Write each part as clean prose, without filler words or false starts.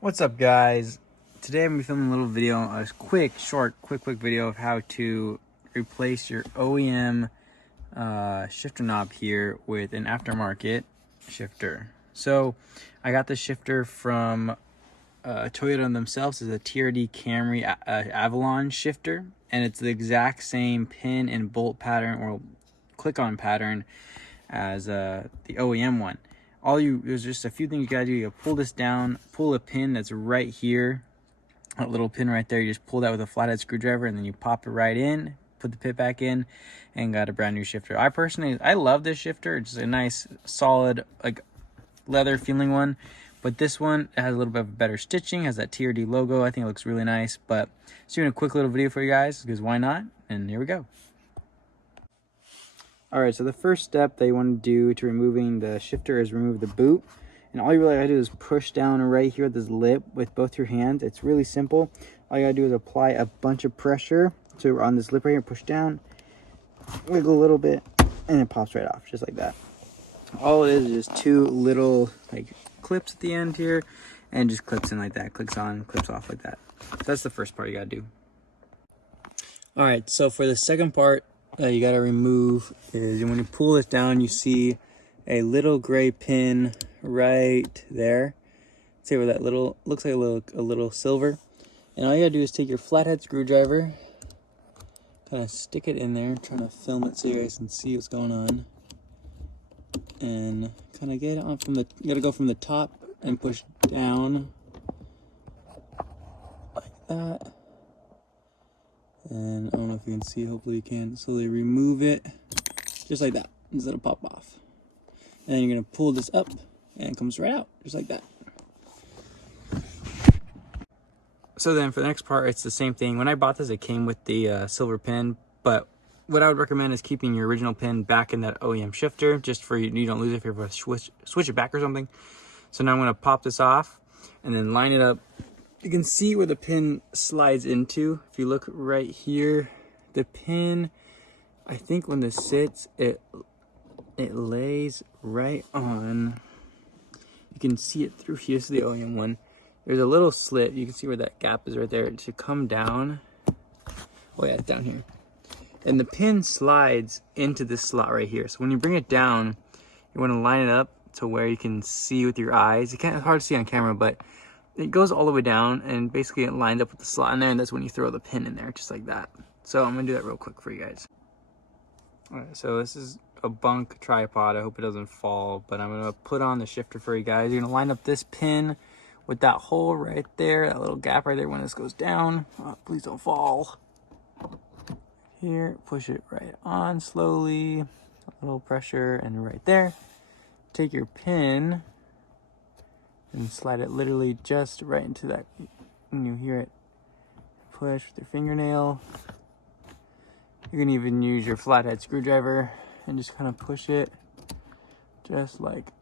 What's up, guys? Today I'm gonna be filming a little video, a quick video of how to replace your OEM shifter knob here with an aftermarket shifter. So I got the shifter from Toyota themselves. It's a TRD Camry Avalon shifter, and it's the exact same pin and bolt pattern or click-on pattern as the OEM one. There's just a few things you gotta do. You pull this down, pull a pin that's right here, that little pin right there. You just pull that with a flathead screwdriver, and then you pop it right in, put the pit back in, and got a brand new shifter. I love this shifter. It's a nice, solid, like leather feeling one. But this one has a little bit of better stitching, has that TRD logo. I think it looks really nice. But just doing a quick little video for you guys, because why not? And here we go. Alright, so the first step that you want to do to removing the shifter is remove the boot. And all you really gotta do is push down right here at this lip with both your hands. It's really simple. All you gotta do is apply a bunch of pressure to on this lip right here, push down, wiggle a little bit, and it pops right off, just like that. All it is just two little like clips at the end here, and just clips in like that, clicks on, clips off like that. So that's the first part you gotta do. Alright, so for the second part that you gotta remove is when you pull this down, you see a little gray pin right there. See where that little looks like a little silver. And all you gotta do is take your flathead screwdriver, kind of stick it in there, trying to film it so you guys can see what's going on, and kind of get it on from the. You gotta go from the top and push down like that. And I don't know if you can see, hopefully you can. Slowly remove it, just like that, instead of pop off. And then you're gonna pull this up, and it comes right out, just like that. So then for the next part, it's the same thing. When I bought this, it came with the silver pin, but what I would recommend is keeping your original pin back in that OEM shifter, just for you don't lose it if you ever switch it back or something. So now I'm gonna pop this off, and then line it up. You can see where the pin slides into. If you look right here, the pin, I think when this sits, it lays right on. You can see it through here. This is the OEM one. There's a little slit. You can see where that gap is right there. It should come down. Oh yeah, it's down here. And the pin slides into this slot right here. So when you bring it down, you want to line it up to where you can see with your eyes. It's hard to see on camera, but it goes all the way down, and basically it lines up with the slot in there, and that's when you throw the pin in there, just like that. So I'm gonna do that real quick for you guys. All right, so this is a bunk tripod. I hope it doesn't fall, but I'm gonna put on the shifter for you guys. You're gonna line up this pin with that hole right there, that little gap right there when this goes down. Oh, please don't fall. Here, push it right on slowly, a little pressure, and right there. Take your pin and slide it literally just right into that, and you hear it push with your fingernail. You can even use your flathead screwdriver and just kind of push it just like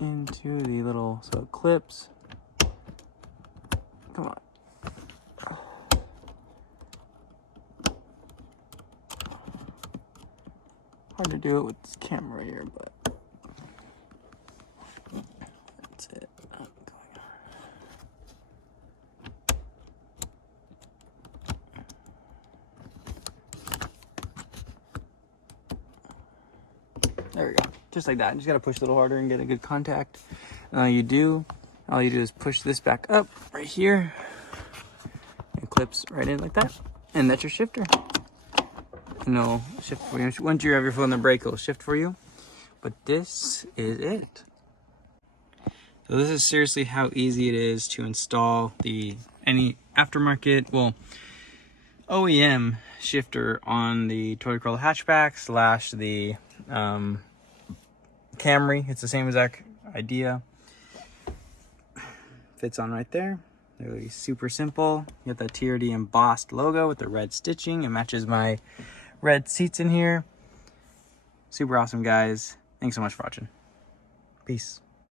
into the little, so it clips. Come on. Hard to do it with this camera here, but that's it. There we go, just like that. You just gotta push a little harder and get a good contact. All you do is push this back up right here, and clips right in like that, and that's your shifter. And it'll shift for you. Once you have your foot on the brake, it'll shift for you. But this is it. So this is seriously how easy it is to install any aftermarket, well, OEM shifter on the Toyota Corolla hatchback / the Camry. It's the same exact idea. Fits on right there. Really super simple. You got that TRD embossed logo with the red stitching. It matches my red seats in here. Super awesome, guys. Thanks so much for watching. Peace.